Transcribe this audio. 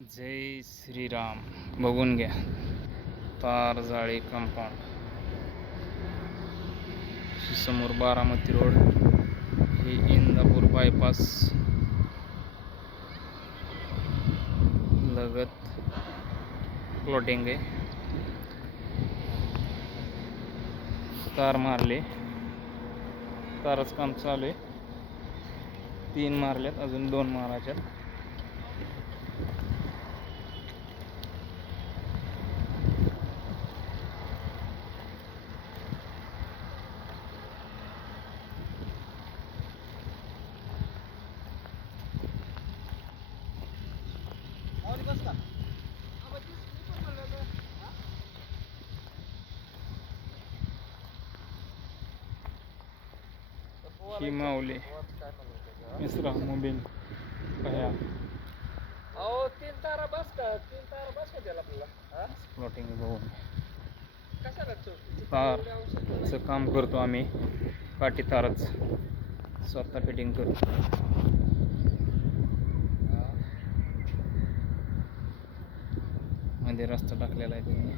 जय श्रीराम. बघून घ्या तार जाळी कंपाऊंड. समोर बारामती रोड, हे इंदापूर बायपास लगत प्लॉटिंग आहे. तार मारले, तारच काम चालू आहे. 3 मारल्यात, अजून 2 मारायच्यात. ही माऊली मिश्रा मोबाईल भया अहो 3 तारा बस का त्याला आपल्याला प्लॉटिंग बघून कशाला तारचं काम करतो आम्ही. काठी तारच स्वतः फिटिंग करतो. मध्ये रस्ता टाकलेला आहे त्यांनी.